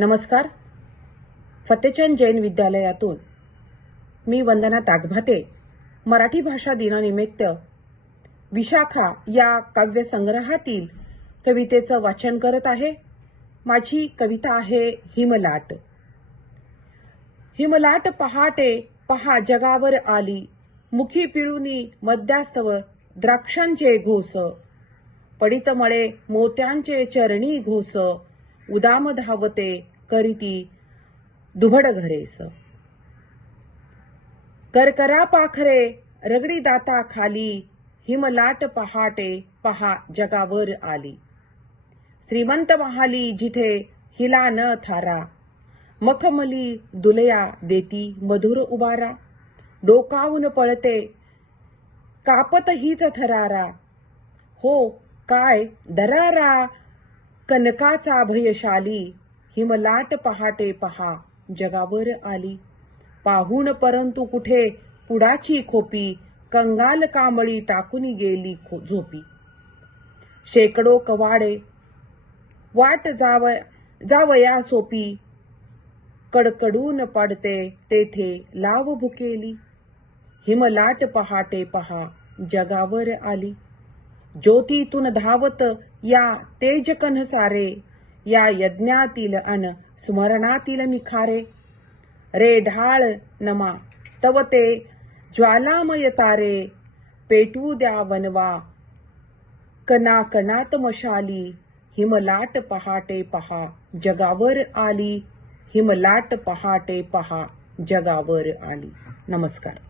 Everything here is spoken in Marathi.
नमस्कार. फतेचंद जैन विद्यालयातून मी वंदना तागभाते. मराठी भाषा दिनानिमित्त विशाखा या काव्यसंग्रहातील कवितेचं वाचन करत आहे. माझी कविता आहे हिमलाट. हिमलाट पहाटे पहा जगावर आली. मुखी पिळुनी मध्यास्तव द्राक्षांचे घोस. पडित मळे मोत्यांचे चरणी घोस. उदाम धावते करीती दुभड घरेस. करकरा पाखरे रगडी दाता खाली हिमलाट पहाटे पहा जगावर आली. श्रीमंत महाली जिथे हिला न थारा मखमली दुलया देती मधुर उबारा. डोकावून पळते कापत हीच थरारा. हो काय दरारा कनकाचा भयशाली हिमलाट पहाटे पहा जगावर आली. पाहून परंतु कुठे पुडाची खोपी कंगाल कांबळी टाकून गेली खो- झोपी. शेकडो कवाडे वाट जाव जावया सोपी कडकडून पडते तेथे लाव भुकेली. हिमलाट पहाटे पहा जगावर आली. ज्योतीतून धावत या तेजकन सारे या यज्ञातील अन स्मरणातील निखारे. रे ढाळ नमा तव ते ज्वालामय तारे पेटवू द्या वनवा. कना कनात मशाली हिमलाट पहाटे पहा जगावर आली हिमलाट पहाटे पहा जगावर आली. नमस्कार.